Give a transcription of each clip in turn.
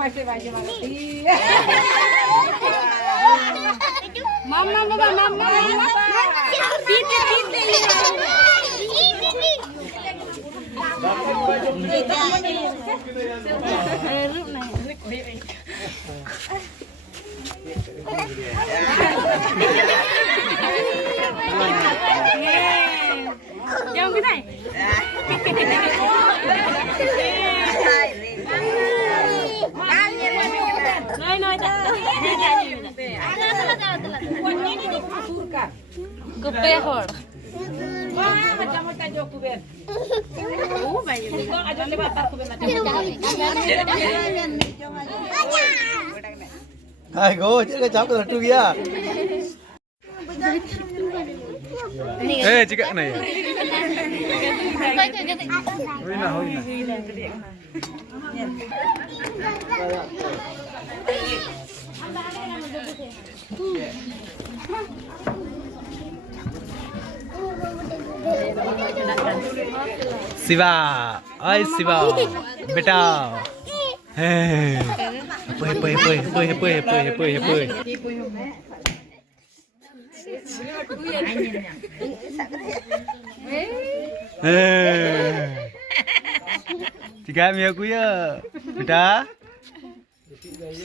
masih baju mana? Mama, mama. Kita. Jangan kita. Kepehor. Macam-macam jauh ben. Bayu. Kau aja lewat aku ben macam-macam. Hai go, jadi jam tu tu dia. Cakap kena ya. Hoina. Siva, ay Siva, beta. Poi. Tiga mi aku ya, beta.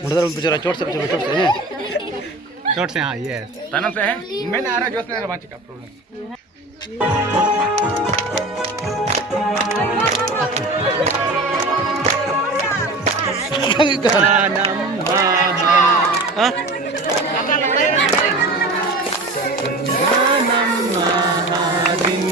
मुझे बेचारा चोट से हैं चोट से हाँ yes tanam से है मैंने आ रहा जोश में रोमांच का problem janam maha janam maha din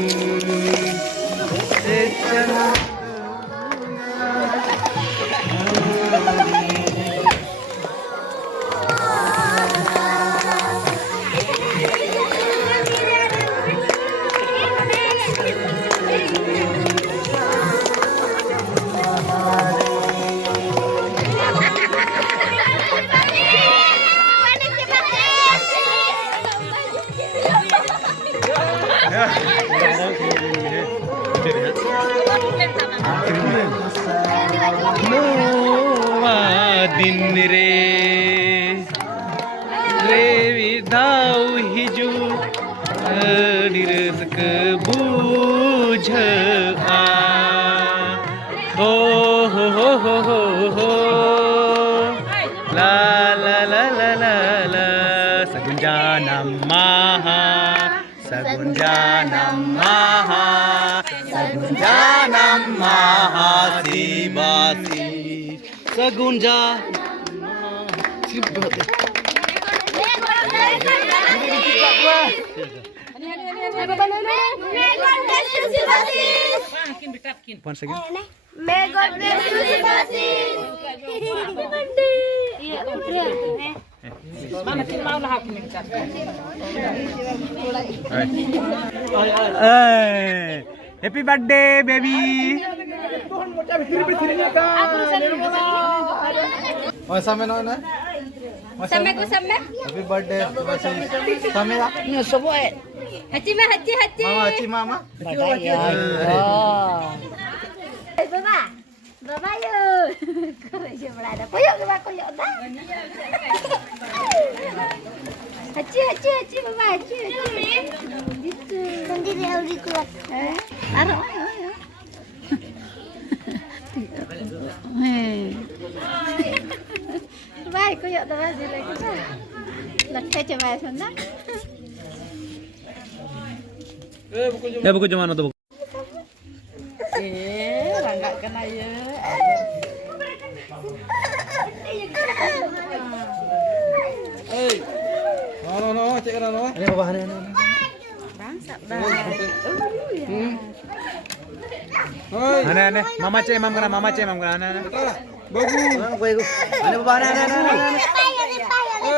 दिन रे विधाऊ हिजू निरस बूझ आ हो ला सगुन जानम माहा सगुन जानम माहा शिवासी सगुन जा Once again. May God bless you, Sivasish. Happy birthday, baby. Sama na. Sama. Happy birthday, sama lah. Haji. Mama. Baba yuk. Kerja berada. Koyok dah. Haji, Baba, Haji. Itu. Nanti dia udah keluar. Arah. Baik, koyok dah sih lagi. Lekai coba sana. Buku cuma mana tu? Enggak kena ya. No, cek kena no. Ini bawah ni. Bangsa dah. Ane. Mama cek imam kena. Ane. Babu. Ane bawah ni.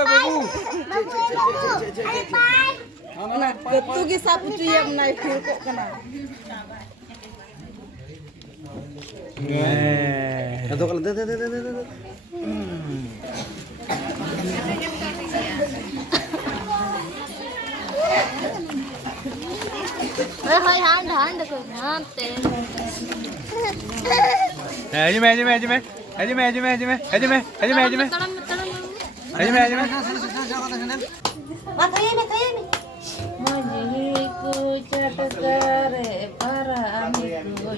Babu. Nah, ketugi sapu tu yang naik kok kena. Itu kalau tu. Hơi hán được rồi, hán tiền. Nè, như mẹ. Aja me. Menyiku catakare para amiku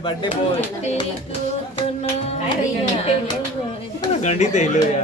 Birthday boy. Gandhi tehlo ya.